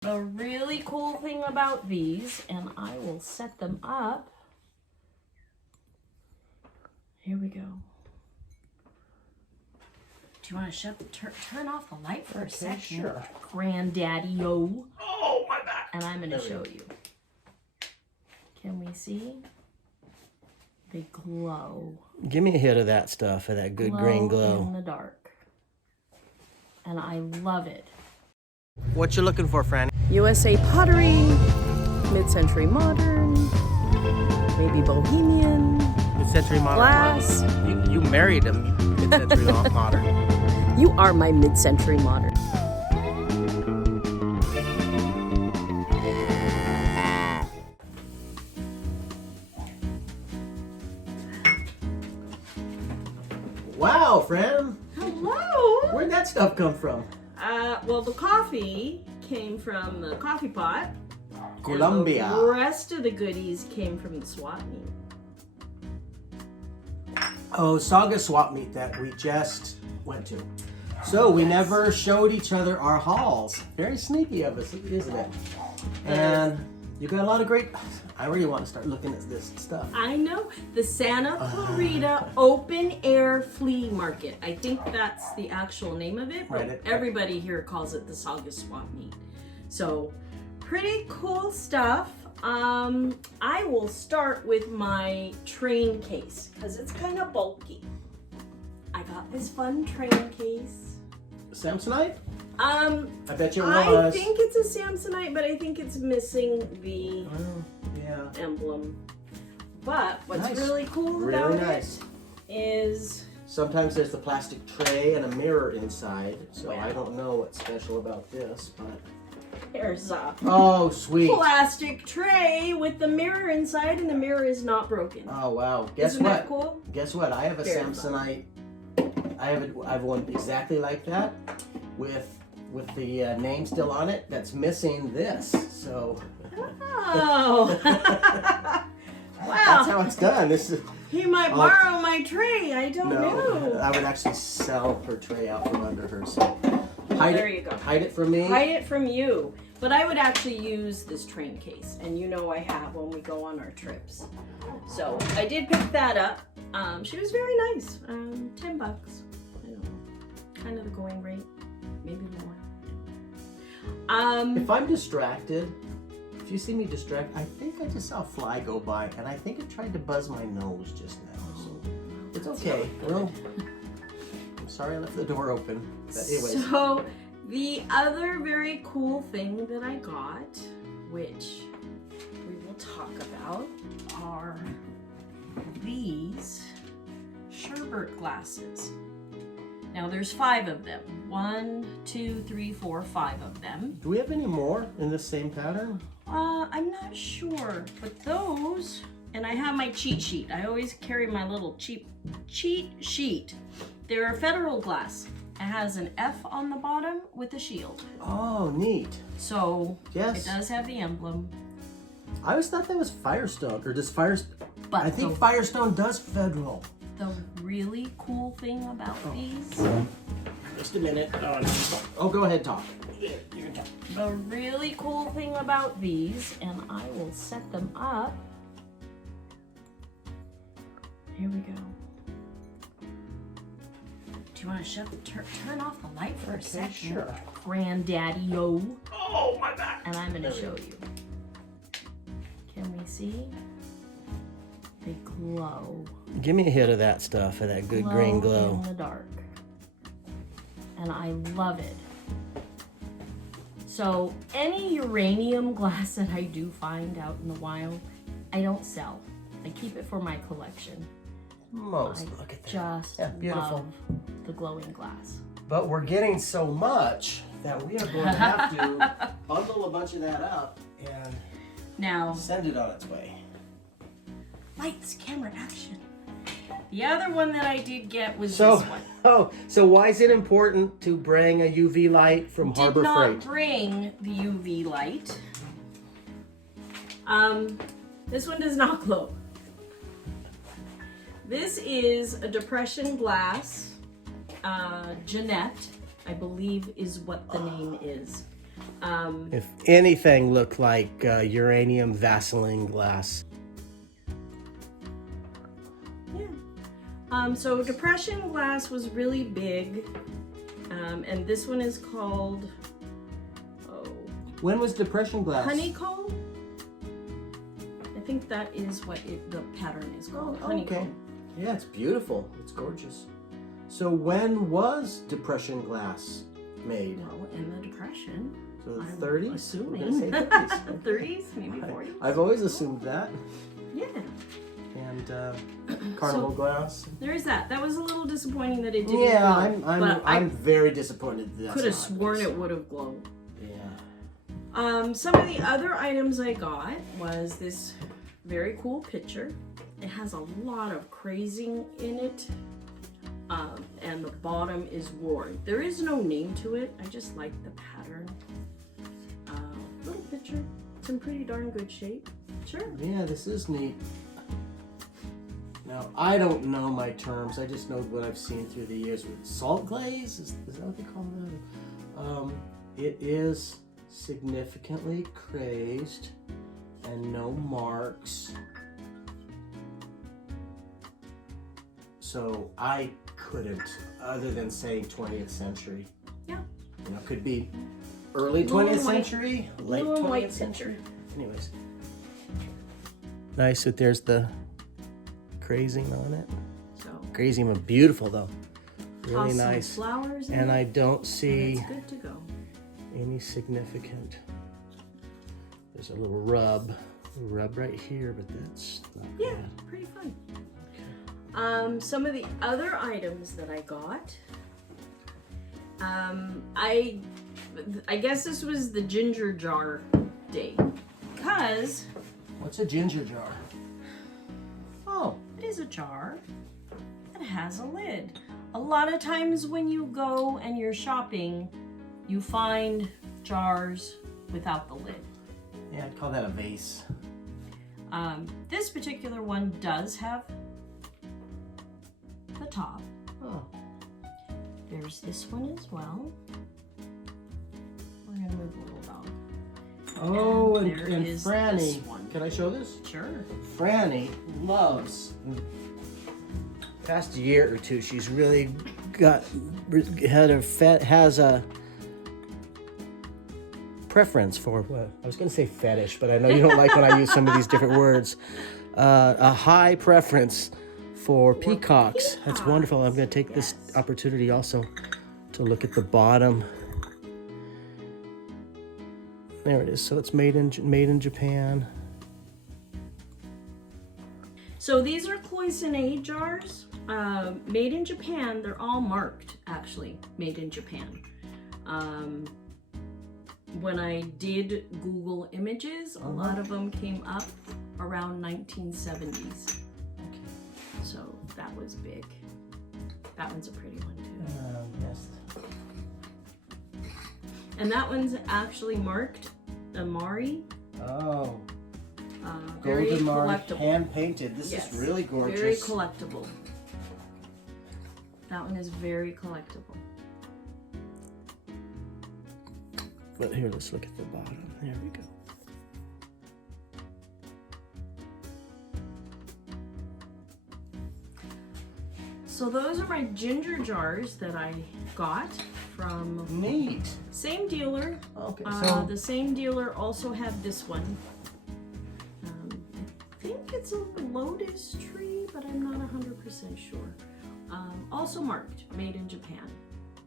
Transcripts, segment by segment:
The really cool thing about these, and I will set them up. Here we go. Do you want to turn off the light for a second? Sure. Grandaddy-o. Oh, my back. And I'm going to show you. Can we see? They glow. Give me a hit of that stuff, of that good green glow. In the dark. And I love it. What you looking for, Frannie? USA pottery, mid-century modern, maybe bohemian, Mid-century modern. glass. You married a mid-century modern. You are my mid-century modern. Wow, friend. Hello. Where'd that stuff come from? Well, the coffee came from the coffee pot. Colombia. And the rest of the goodies came from the swap meet. Oh, Saugus Swap Meet that we just went to. So we never showed each other our hauls. Very sneaky of us, isn't it? And you got a lot of great... I really want to start looking at this stuff. I know. The Santa Clarita Open Air Flea Market. I think that's the actual name of it, but Right. everybody here calls it the Saugus Swap Meet. So, pretty cool stuff. I will start with my train case because it's kind of bulky. I got this fun train case. Samsonite? I bet you it I was. think it's a Samsonite, but I think it's missing the Yeah. emblem. But what's Nice. really cool Really about nice. it is Sometimes there's the plastic tray and a mirror inside, so Wow. I don't know what's special about this, but... there's a Oh, sweet. plastic tray with the mirror inside, and the mirror is not broken. Oh, wow. Guess Isn't what? that cool? Guess what? I have a Very Samsonite. I have one exactly like that with the name still on it that's missing this. So Oh, that's wow! how it's done. This is He might borrow my tray. I don't no. know. I would actually sell her tray out from under her. So There you go. Hide it from me. Hide it from you. But I would actually use this train case, and you know I have when we go on our trips. So I did pick that up. She was very nice. $10. I don't know. Kind of the going rate, maybe more. If I'm distracted, if you see me distracted, I think I just saw a fly go by, and I think it tried to buzz my nose just now. So it's okay. Well, I'm sorry I left the door open. But anyways. So the other very cool thing that I got, which we will talk about, are these sherbet glasses. Now there's 5 of them. 1, 2, 3, 4, 5 of them. Do we have any more in the same pattern? I'm not sure, but those, and I have my cheat sheet. I always carry my little cheat sheet. They're a federal glass. It has an F on the bottom with a shield. Oh, neat. So Yes. it does have the emblem. I always thought that was Firestone, or does Firestone? But I think Firestone does federal. the really cool thing about these, Just a minute. Oh, go ahead, talk. Yeah, you can talk. the really cool thing about these, and I will set them up. Here we go. Do you want to turn off the light for a second? Sure. Grandaddy-o. Oh, my back. And I'm going to show you. Can we see? They glow. Give me a hit of that stuff, of that good green glow. In the dark. And I love it. So any uranium glass that I do find out in the wild, I don't sell. I keep it for my collection. Look at that. Just beautiful. love the glowing glass. But we're getting so much that we are going to have to bundle a bunch of that up and Now, send it on its way. lights, camera, action. The other one that I did get was So, this one. so why is it important to bring a UV light from Harbor Did not Freight? bring the UV light. This one does not glow. This is a depression glass. Jeanette, I believe, is what the name is. If anything looked like uranium Vaseline glass. Yeah. So depression glass was really big, and this one is called, When was depression glass? honeycomb. I think that is what the pattern is called. Honeycomb. Okay. Yeah, it's beautiful. It's gorgeous. So when was depression glass made? Well, in the Depression. So the I'm 30s? assuming. We're gonna say 30s. 30s, maybe 40s. I've always assumed that. Yeah. And carnival So, glass. There is that. That was a little disappointing that it didn't Yeah, glow. I'm very disappointed that that's Could have not sworn this. it would have glowed. Yeah. Some of the other items I got was this very cool picture. It has a lot of crazing in it, and the bottom is worn. There is no name to it. I just like the pattern. Little picture. It's in pretty darn good shape. Sure. Yeah, this is neat. Now, I don't know my terms. I just know what I've seen through the years. Salt glaze? Is that what they call that? It is significantly crazed and no marks. So I couldn't, other than saying 20th century. Yeah. You know, it could be early Blue and 20th white. century, late Blue and 20th white century. picture. Anyways. Nice that there's the crazing on it. So Crazing, but beautiful though. Really toss nice. some flowers in And it, I don't and see it's good to go. any significant. There's a little rub right here, but that's not Yeah, bad. pretty fun. Some of the other items that I got, I guess this was the ginger jar day, because What's a ginger jar? Oh, it is a jar that has a lid. A lot of times when you go and you're shopping, you find jars without the lid. yeah, I'd call that a vase. This particular one does have the top. Oh, There's this one as well. We're gonna move the little dog. oh, And and, there and is Frannie. this one. Can I show this? Sure. Frannie loves. Past year or two, she's really has a preference for what I was going to say fetish, but I know you don't like when I use some of these different words. A high preference for peacocks. That's wonderful. I'm going to take this opportunity also to look at the bottom. There it is. So it's made in Japan. So these are cloisonne jars, made in Japan. They're all marked, actually, made in Japan. When I did Google images, a lot of them came up around 1970s. So that was big. That one's a pretty one too. Yes. And that one's actually marked Amari. Oh, Very golden Mari, collectible. hand painted. This Yes, is really gorgeous. Very collectible. That one is very collectible. But here, let's look at the bottom. There we go. So those are my ginger jars that I got from Neat. same dealer. Okay, The same dealer also had this one. I think it's a lotus tree, but I'm not 100% sure. Also marked, made in Japan.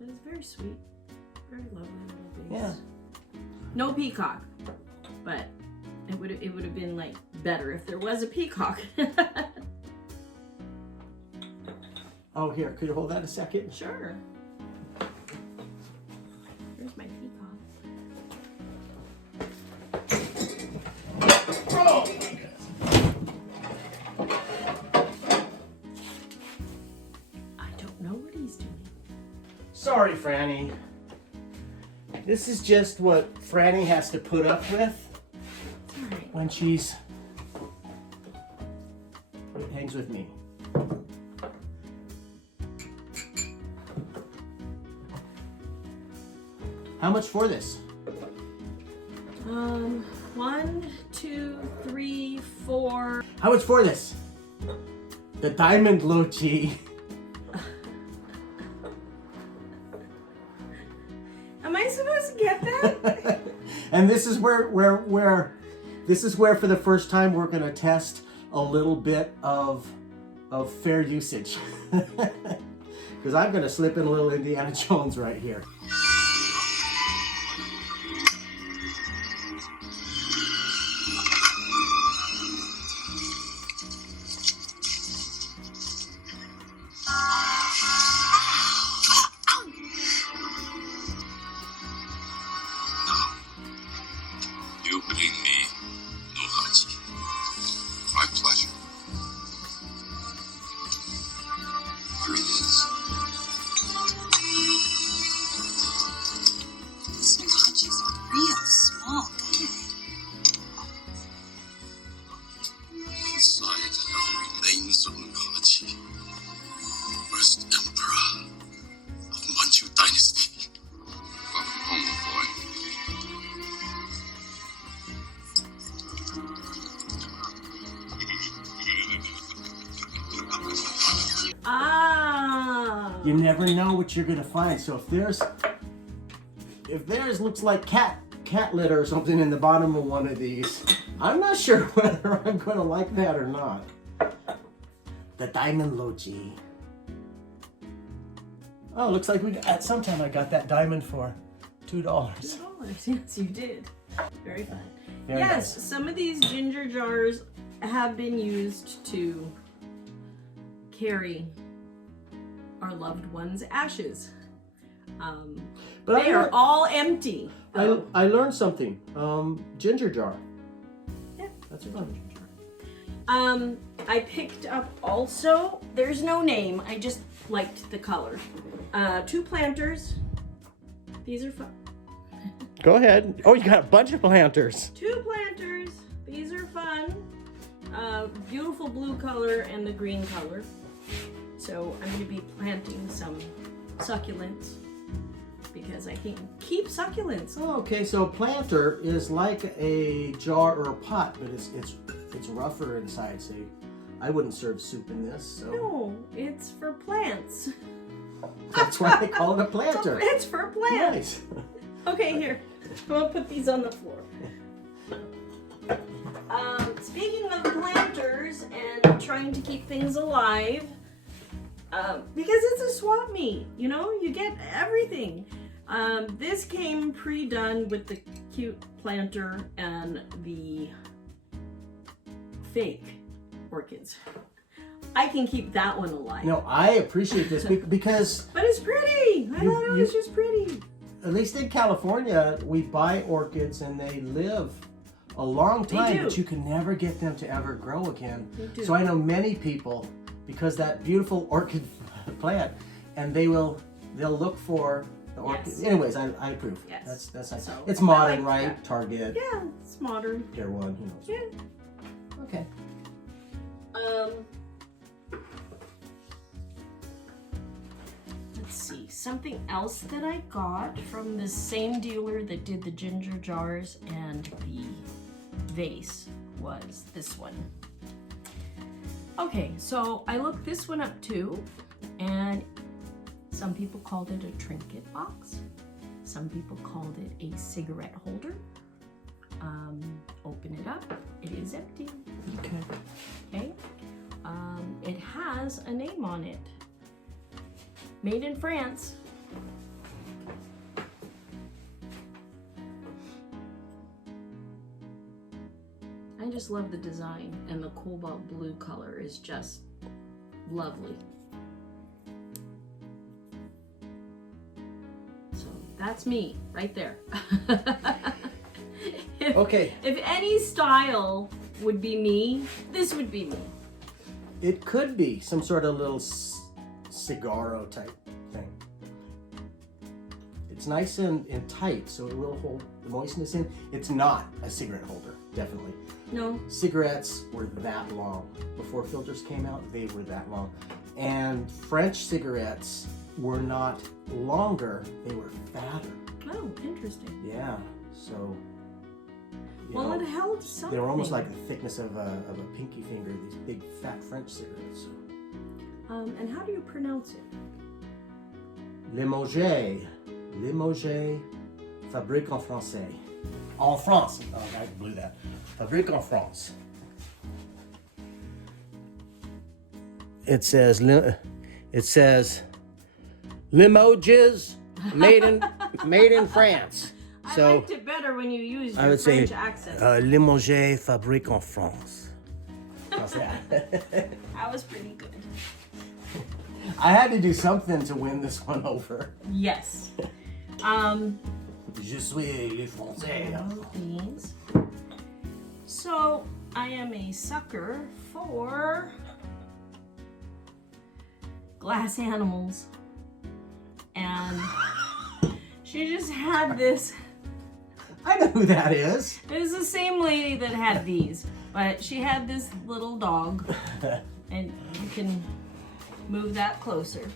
But it's very sweet. Very lovely little vase. Yeah. No peacock, but it would have been like better if there was a peacock. Oh, here, could you hold that a second? Sure. Here's my peacock. Oh, I don't know what he's doing. sorry, Frannie. This is just what Frannie has to put up with It's all right. when she's hangs with me. How much for this? 1, 2, 3, 4. How much for this? The diamond Lochi. Am I supposed to get that? And this is where this is where for the first time we're gonna test a little bit of fair usage. Because I'm gonna slip in a little Indiana Jones right here. You bring me no hachi. My pleasure. Here it is. This new hachi's real small, boy. Inside are the remains of Hachi, first emperor of Manchu dynasty. Welcome home, boy. Ah. You never know what you're gonna find. So if there's looks like cat litter or something in the bottom of one of these, I'm not sure whether I'm gonna like that or not. The diamond Lochi. Oh, looks like at some time I got that diamond for $2. $2. Yes, you did. Very fun. Very yes, nice. some of these ginger jars have been used to carry our loved ones' ashes. But They are all empty. I learned something. Ginger jar. Yeah. That's a fun. I picked up also, there's no name, I just liked the color. 2 planters. These are fun. Go ahead. Oh, you got a bunch of planters. 2 planters. These are fun. Beautiful blue color and the green color. So I'm going to be planting some succulents because I can keep succulents. Oh, okay, so a planter is like a jar or a pot, but it's rougher inside. So I wouldn't serve soup in this. So No, it's for plants. that's why they call it a planter. It's for plants. Nice. Okay, here. I'm going to put these on the floor. Speaking of planters and trying to keep things alive, because it's a swap meet, you know, you get everything. This came pre-done with the cute planter and the fake orchids. I can keep that one alive. No, I appreciate this because But it's pretty. I thought it was you- just pretty. at least in California, we buy orchids and they live a long time, do. but you can never get them to ever grow again. They do. So I know many people, because that beautiful orchid plant, and they'll look for the orchid. Yes. Anyways, I approve. Yes. That's nice. So, It's I modern, like right? that. Target, Yeah, it's modern. Pier 1, who knows? Yeah. Okay. Let's see, something else that I got from the same dealer that did the ginger jars and the vase was this one. Okay, so I looked this one up too, and some people called it a trinket box. Some people called it a cigarette holder. Open it up, it is empty. Okay. Okay, it has a name on it. Made in France. I just love the design, and the cobalt blue color is just lovely. So that's me right there. Okay. If any style would be me, this would be me. It could be some sort of little cigarro type thing. It's nice and tight, so it will hold the moistness in. It's not a cigarette holder, definitely. No. Cigarettes were that long. Before filters came out, they were that long. And French cigarettes were not longer, they were fatter. Oh, interesting. Yeah, so Well, it held something. They were almost like the thickness of a pinky finger, these big fat French cigarettes. And how do you pronounce it? Limoges. Limoges. Fabrique en français. En France. Oh, I blew that. Fabrique en France. It says Limoges made in France. So I liked it better when you used I your would French say accent. Limoges Fabrique en France. How's that? That was pretty good. I had to do something to win this one over. Yes. Je suis le français. These. So I am a sucker for glass animals, and she just had this. I know who that is. It was the same lady that had these, but she had this little dog, and you can move that closer.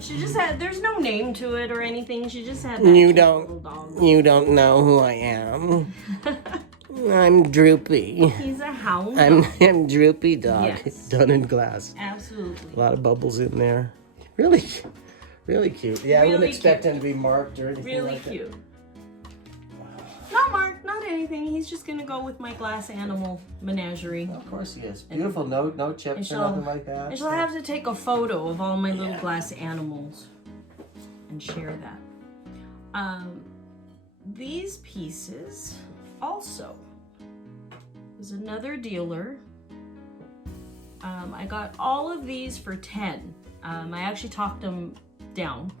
She just had, there's no name to it or anything. She just had that little dog. You don't know who I am. I'm Droopy. He's a hound. I'm Droopy Dog. Yes. Done in glass. Absolutely. A lot of bubbles in there. Really cute. Yeah, I wouldn't Really expect cute. him to be marked or anything Really like cute. Not marked, not anything. He's just gonna go with my glass animal menagerie. that. Of course he is. Beautiful. No chips or nothing like that. I shall have to take a photo of all my little glass animals and share that. These pieces also was another dealer. I got all of these for 10. I actually talked them down.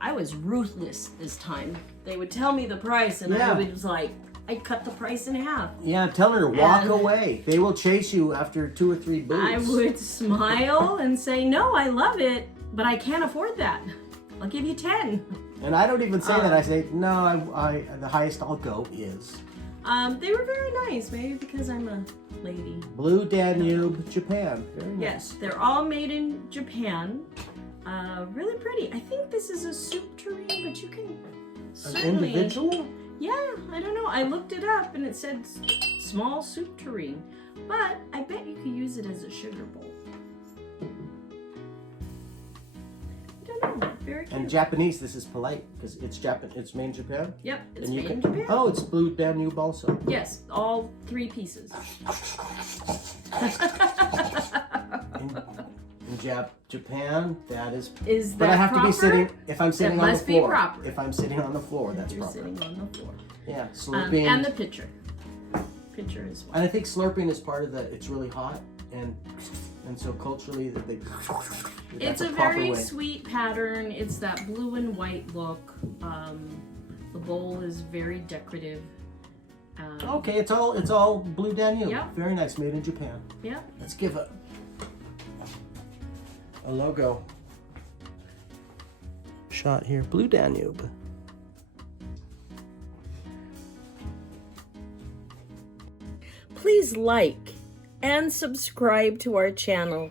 I was ruthless this time. They would tell me the price, and I was like, I cut the price in half. Yeah, tell her to walk And- away. They will chase you after 2 or 3 booths. I would smile and say, no, I love it, but I can't afford that. I'll give you 10. And I don't even say that. I say, no, I the highest I'll go is They were very nice, maybe because I'm a lady. Blue Danube, Japan. Very nice. Yes, they're all made in Japan. Really pretty. I think this is a soup tureen, but you can An certainly... individual? Yeah, I don't know. I looked it up and it said small soup tureen, but I bet you could use it as a sugar bowl. I don't know. Very cute. And Japanese, this is polite because it's It's made in Japan. Yep, it's And you made in can. Japan. Oh, it's Blue Danube also. Yes, all 3 pieces. In Japan, that is. Is that But I have proper? to be sitting. If I'm sitting That on the must be floor. proper. If I'm sitting on the floor, that's You're proper. sitting on the floor. Yeah, slurping. And the pitcher. Pitcher as well. And I think slurping is part of the. It's really hot, and so culturally that they. It's a proper very way. sweet pattern. It's that blue and white look. The bowl is very decorative. Okay, it's all Blue Danube. Yeah. Very nice, made in Japan. Yeah. Let's give a logo shot here. Blue Danube. Please like and subscribe to our channel.